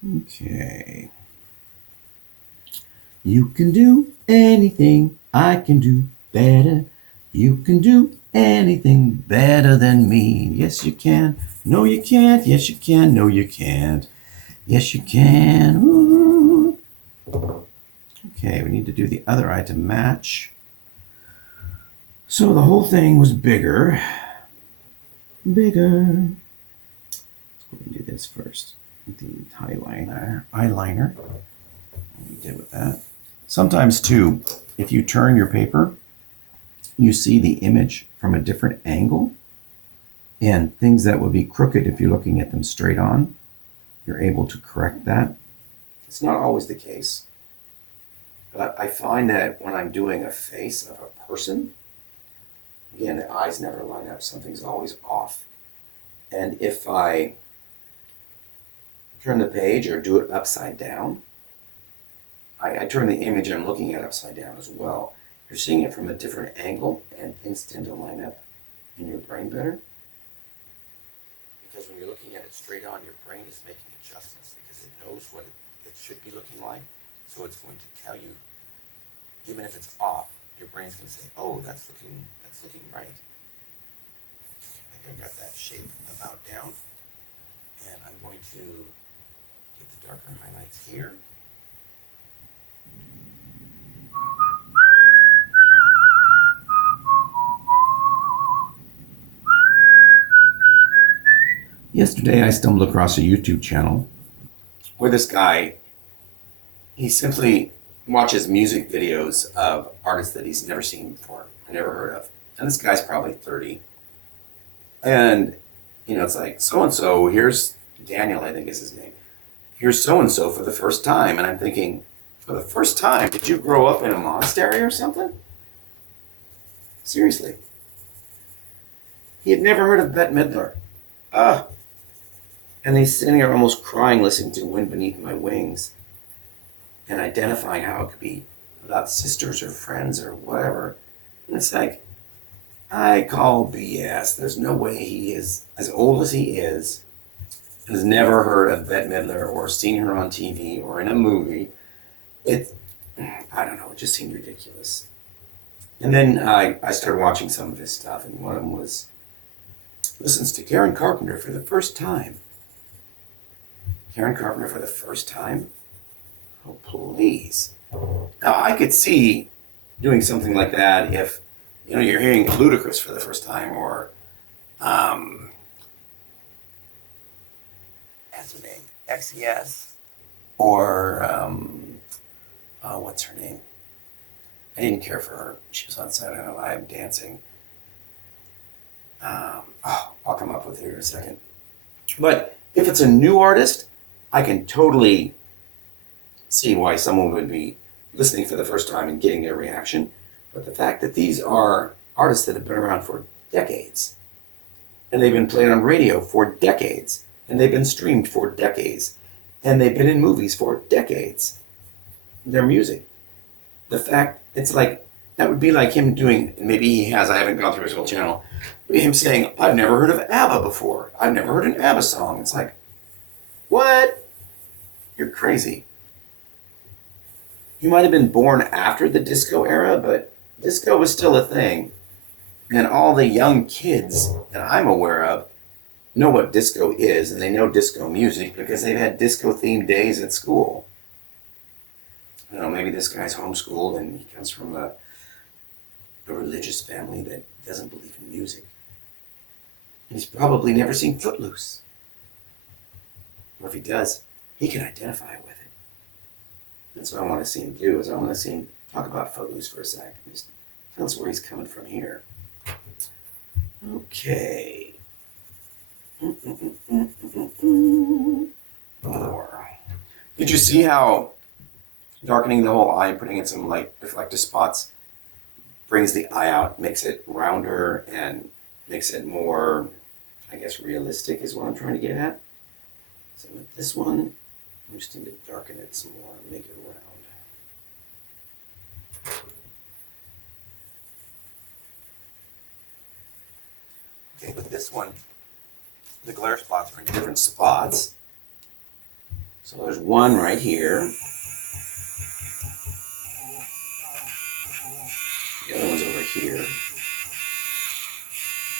here. Okay. You can do anything I can do better. You can do anything better than me. Yes, you can. No, you can't. Yes, you can. No, you can't. Yes, you can. Ooh. Okay, we need to do the other eye to match. So the whole thing was bigger. Bigger. Let's go and do this first. The eyeliner. What we did with that. Sometimes too, if you turn your paper, you see the image from a different angle, and things that would be crooked if you're looking at them straight on, you're able to correct that. It's not always the case, but I find that when I'm doing a face of a person, again, the eyes never line up. Something's always off. And if I turn the page or do it upside down, I turn the image I'm looking at upside down as well. You're seeing it from a different angle, and things tend to line up in your brain better. Because when you're looking at it straight on, your brain is making adjustments because it knows what it should be looking like. So it's going to tell you, even if it's off, your brain's going to say, "Oh, that's looking right." I think I got that shape about down, and I'm going to get the darker highlights here. Yesterday I stumbled across a YouTube channel where this guy, he simply watches music videos of artists that he's never seen before, never heard of. And this guy's probably 30. And, it's like, so-and-so, here's Daniel, I think is his name. Here's so-and-so for the first time. And I'm thinking, for the first time, did you grow up in a monastery or something? Seriously. He had never heard of Bette Midler. And he's sitting there almost crying, listening to Wind Beneath My Wings and identifying how it could be about sisters or friends or whatever. And it's like, I call BS. There's no way he is, as old as he is, has never heard of Bette Midler or seen her on TV or in a movie. I don't know, it just seemed ridiculous. And then I started watching some of his stuff, and one of them was, listens to Karen Carpenter for the first time. Karen Carpenter for the first time? Oh, please. Now, I could see doing something like that if, you're hearing Ludacris for the first time, or, what's her name? XES, or, what's her name? I didn't care for her. She was on Saturday Night Live dancing. I'll come up with it here in a second. But if it's a new artist, I can totally see why someone would be listening for the first time and getting their reaction. But the fact that these are artists that have been around for decades, and they've been played on radio for decades, and they've been streamed for decades, and they've been in movies for decades, their music. The fact, it's like, that would be like him doing, maybe he has, I haven't gone through his whole channel, but him saying, I've never heard of ABBA before. I've never heard an ABBA song. It's like, what? You're crazy. You might have been born after the disco era, but disco was still a thing. And all the young kids that I'm aware of know what disco is, and they know disco music because they've had disco-themed days at school. Maybe this guy's homeschooled and he comes from a religious family that doesn't believe in music. And he's probably never seen Footloose. Or if he does, he can identify with it. That's what I want to see him do, is I want to see him talk about Footloose for a second. Just tell us where he's coming from here. Okay. More. Did you see how darkening the whole eye and putting in some light reflective spots brings the eye out, makes it rounder, and makes it more, I guess, realistic is what I'm trying to get at. So with this one, I'm just going to darken it some more and make it round. Okay, with this one, the glare spots are in different spots. So there's one right here. The other one's over here.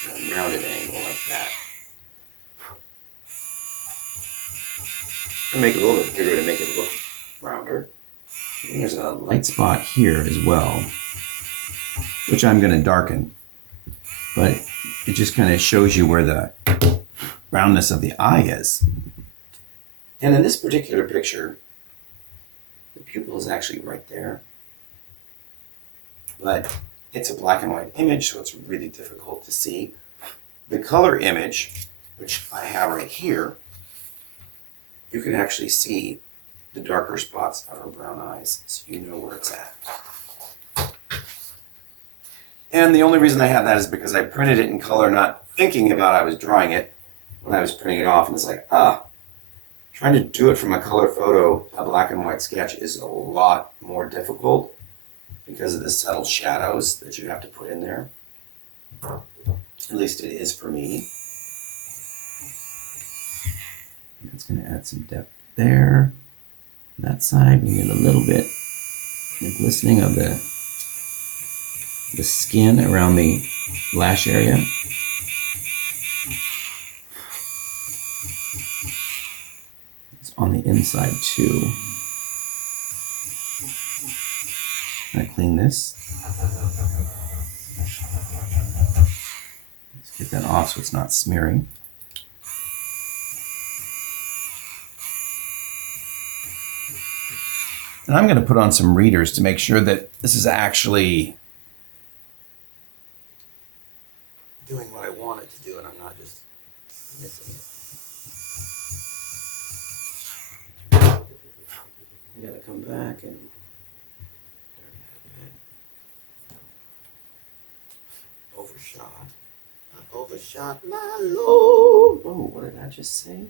A rounded angle like that. I'm going to make it a little bit bigger to make it look rounder. And there's a light spot here as well, which I'm going to darken. But it just kind of shows you where the roundness of the eye is. And in this particular picture, the pupil is actually right there. But it's a black and white image, so it's really difficult to see. The color image, which I have right here, you can actually see the darker spots of her brown eyes, so you know where it's at. And the only reason I have that is because I printed it in color, not thinking about I was drawing it when I was printing it off, and it's like, trying to do it from a color photo, a black and white sketch, is a lot more difficult because of the subtle shadows that you have to put in there. At least it is for me. That's going to add some depth there. That side, we need a little bit the glistening of the skin around the lash area. It's on the inside too. I clean this. Let's get that off so it's not smearing. And I'm going to put on some readers to make sure that this is actually doing what I want it to do and I'm not just missing it. I got to come back and overshot. I overshot my load. Oh, what did I just say?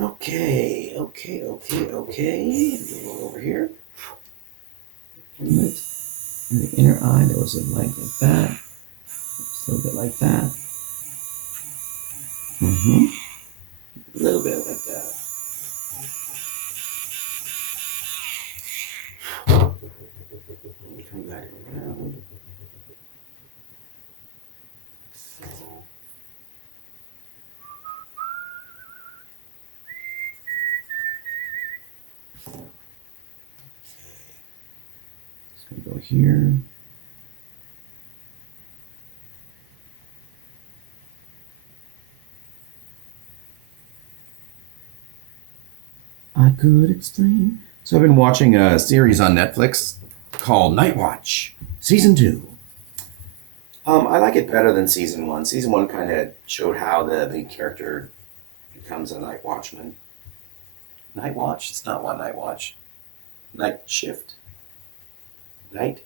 Okay. Go over here. Inlet. And the inner eye, there was a light like that. Just a little bit like that. A little bit like that. And come back around. So. Okay. Just gonna go here. I could explain. So I've been watching a series on Netflix called Night Watch, Season 2. I like it better than Season 1. Season 1 kind of showed how the character becomes a night watchman. Night Watch? It's not one Night Watch. Night Shift. Night?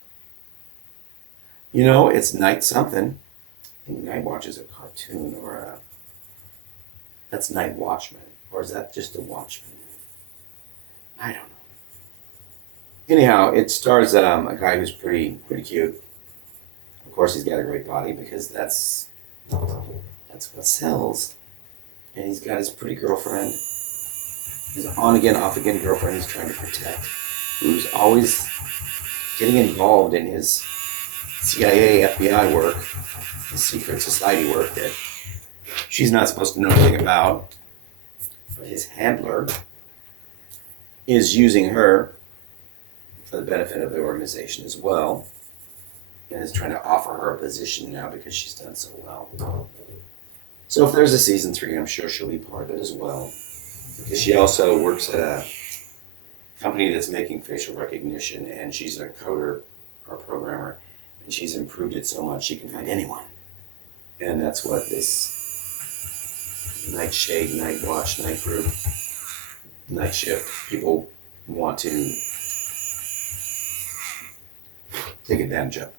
You know, it's Night something. I think Night Watch is a cartoon or a... That's Night Watchman. Or is that just a Watchman? I don't know. Anyhow, it stars a guy who's pretty cute. Of course, he's got a great body because that's what sells. And he's got his pretty girlfriend, his on again, off again girlfriend he's trying to protect, who's always getting involved in his CIA, FBI work, his secret society work that she's not supposed to know anything about. But his handler is using her for the benefit of the organization as well, and is trying to offer her a position now because she's done so well. So if there's a season 3, I'm sure she'll be part of it as well, because she also works at a company that's making facial recognition, and she's a coder or programmer, and she's improved it so much she can find anyone. And that's what this night shade, night watch, night group, night shift people want to take advantage of.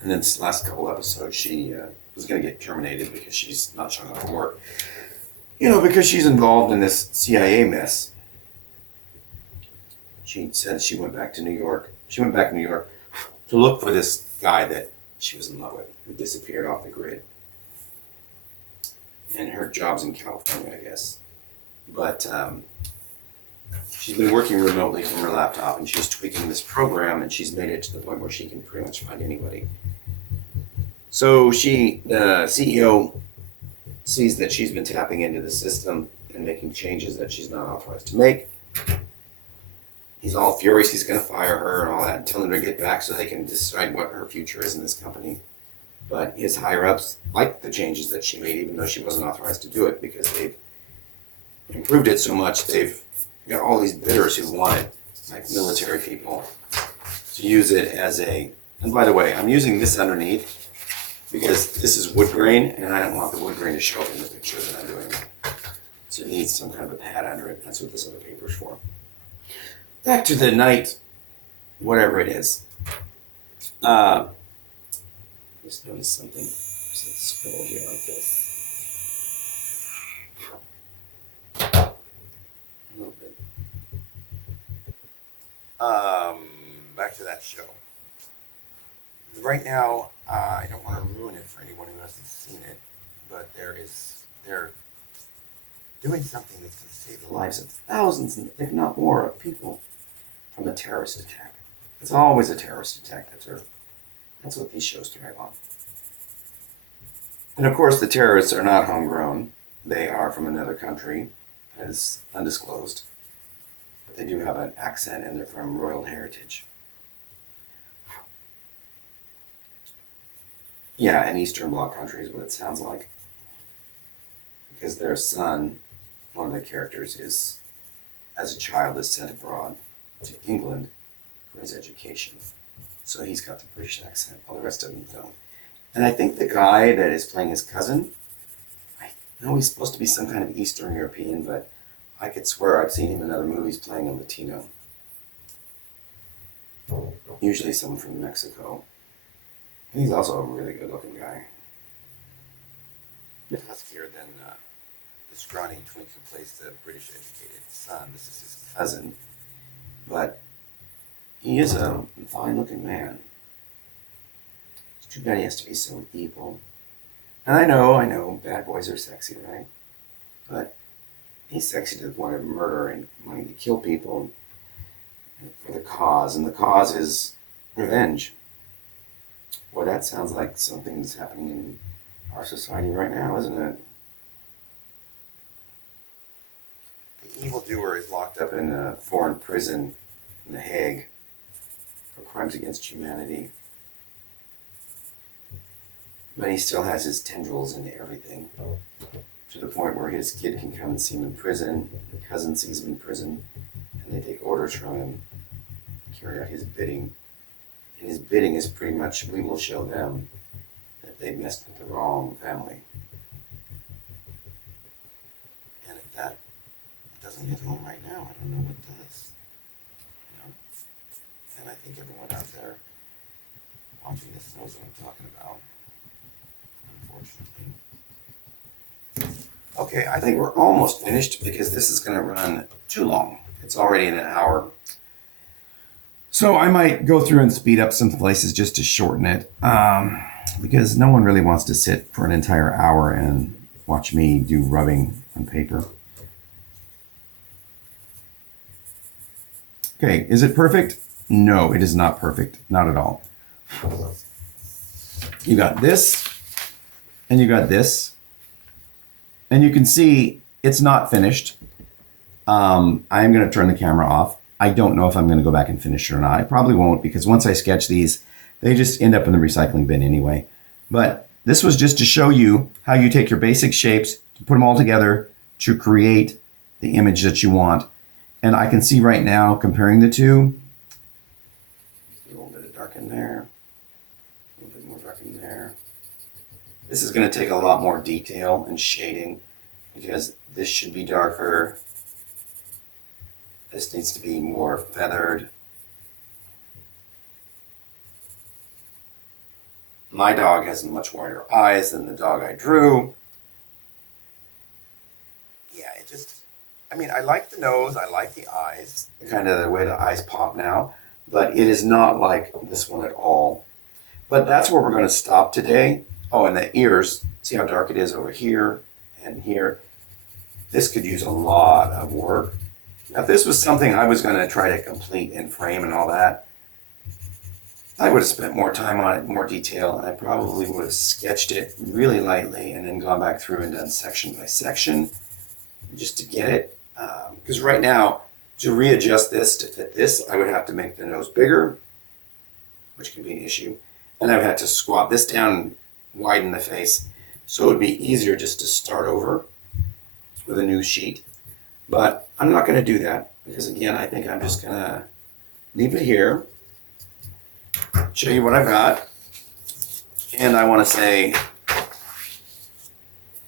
And then this last couple episodes, she was going to get terminated because she's not showing up for work. You know, because she's involved in this CIA mess. She said she went back to New York. She went back to New York to look for this guy that she was in love with, who disappeared off the grid. And her job's in California, I guess. But she's been working remotely from her laptop, and she's tweaking this program, and she's made it to the point where she can pretty much find anybody. So the CEO sees that she's been tapping into the system and making changes that she's not authorized to make. He's all furious. He's going to fire her and all that, and tell her to get back so they can decide what her future is in this company. But his higher-ups like the changes that she made, even though she wasn't authorized to do it, because they've improved it so much. They've got all these bidders who want it, like military people, to use it as a... And by the way, I'm using this underneath because this is wood grain, and I don't want the wood grain to show up in the picture that I'm doing. So it needs some kind of a pad under it. That's what this other paper is for. Back to the night, whatever it is. Just noticed something. There's a scroll here like this. A little bit. Back to that show. Right now, I don't want to ruin it for anyone who hasn't seen it, but they're doing something that's going to save the lives of thousands, if not more, of people from a terrorist attack. It's always a terrorist attack. That's what these shows thrive on. And of course, the terrorists are not homegrown. They are from another country, as undisclosed. But they do have an accent, and they're from royal heritage. Yeah, an Eastern Bloc country is what it sounds like. Because their son, one of the characters, is as a child is sent abroad to England for his education. So he's got the British accent, while the rest of them don't. And I think the guy that is playing his cousin, I know he's supposed to be some kind of Eastern European, but I could swear I've seen him in other movies playing a Latino. Usually someone from Mexico. He's also a really good looking guy. A bit huskier than the scrawny twink who plays the British educated son. This is his cousin. But he is a fine looking man. It's too bad he has to be so evil. And I know, bad boys are sexy, right? But he's sexy to the point of murder and wanting to kill people for the cause. And the cause is revenge. Well, that sounds like something that's happening in our society right now, isn't it? The evildoer is locked up in a foreign prison in The Hague for crimes against humanity. But he still has his tendrils into everything, to the point where his kid can come and see him in prison, the cousin sees him in prison, and they take orders from him, carry out his bidding. And his bidding is pretty much, we will show them that they messed with the wrong family. And if that doesn't hit home right now, I don't know what does. You know? And I think everyone out there watching this knows what I'm talking about, unfortunately. Okay, I think we're almost finished because this is going to run too long. It's already in an hour. So I might go through and speed up some places just to shorten it, because no one really wants to sit for an entire hour and watch me do rubbing on paper. Okay, is it perfect? No, it is not perfect. Not at all. You got this, and you got this, and you can see it's not finished. I'm going to turn the camera off. I don't know if I'm going to go back and finish it or not. I probably won't, because once I sketch these, they just end up in the recycling bin anyway. But this was just to show you how you take your basic shapes, to put them all together to create the image that you want. And I can see right now, comparing the two, a little bit of dark in there, a little bit more dark in there. This is going to take a lot more detail and shading, because this should be darker. This needs to be more feathered. My dog has much wider eyes than the dog I drew. Yeah, I like the nose, I like the eyes, kind of the way the eyes pop now, but it is not like this one at all. But that's where we're going to stop today. Oh, and the ears, see how dark it is over here and here. This could use a lot of work. Now, if this was something I was going to try to complete in frame and all that, I would have spent more time on it, more detail, and I probably would have sketched it really lightly and then gone back through and done section by section just to get it. Because right now, to readjust this to fit this, I would have to make the nose bigger, which can be an issue. And I would have to squat this down and widen the face. So it would be easier just to start over with a new sheet. But I'm not going to do that because, again, I think I'm just going to leave it here, show you what I've got, and I want to say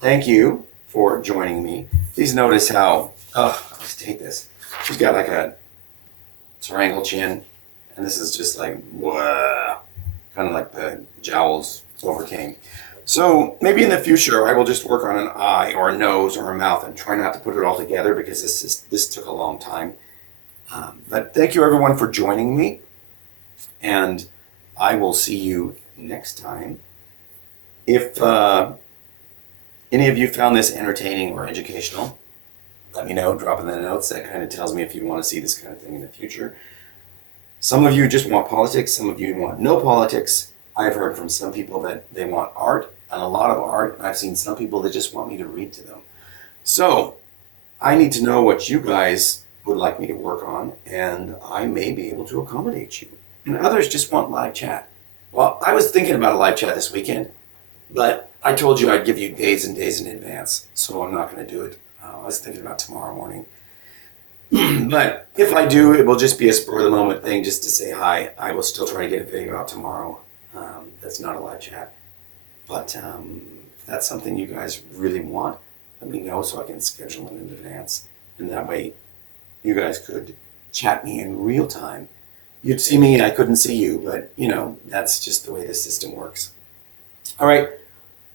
thank you for joining me. Please notice how, let's take this. She's got like a triangle chin, and this is just like, whoa, kind of like the jowls overcame. So maybe in the future I will just work on an eye or a nose or a mouth and try not to put it all together because this took a long time. But thank you everyone for joining me, and I will see you next time. If any of you found this entertaining or educational, let me know, drop in the notes. That kind of tells me if you want to see this kind of thing in the future. Some of you just want politics, some of you want no politics. I've heard from some people that they want art, and a lot of art, and I've seen some people that just want me to read to them. So I need to know what you guys would like me to work on, and I may be able to accommodate you. And others just want live chat. Well, I was thinking about a live chat this weekend, but I told you I'd give you days and days in advance, so I'm not going to do it. I was thinking about tomorrow morning. But if I do, it will just be a spur of the moment thing just to say hi. I will still try to get a video out tomorrow. That's not a live chat. But if that's something you guys really want, let me know so I can schedule it in advance. And that way you guys could chat me in real time. You'd see me and I couldn't see you, but you know, that's just the way the system works. All right.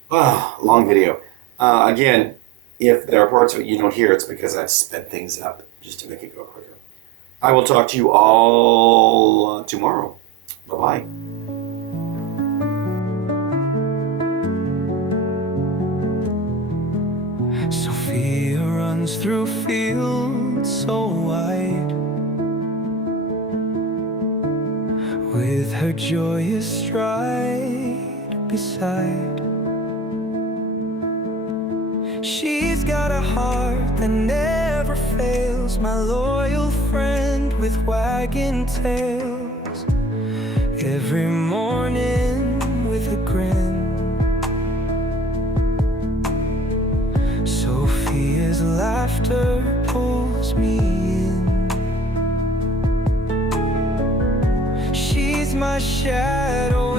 Long video. Again, if there are parts of it you don't hear, it's because I've sped things up just to make it go quicker. I will talk to you all tomorrow. Bye-bye. Sophia runs through fields so wide, with her joyous stride beside. She's got a heart that never fails, my loyal friend with wagging tails. Every morning with a grin, Sophia's laughter pulls me in. She's my shadow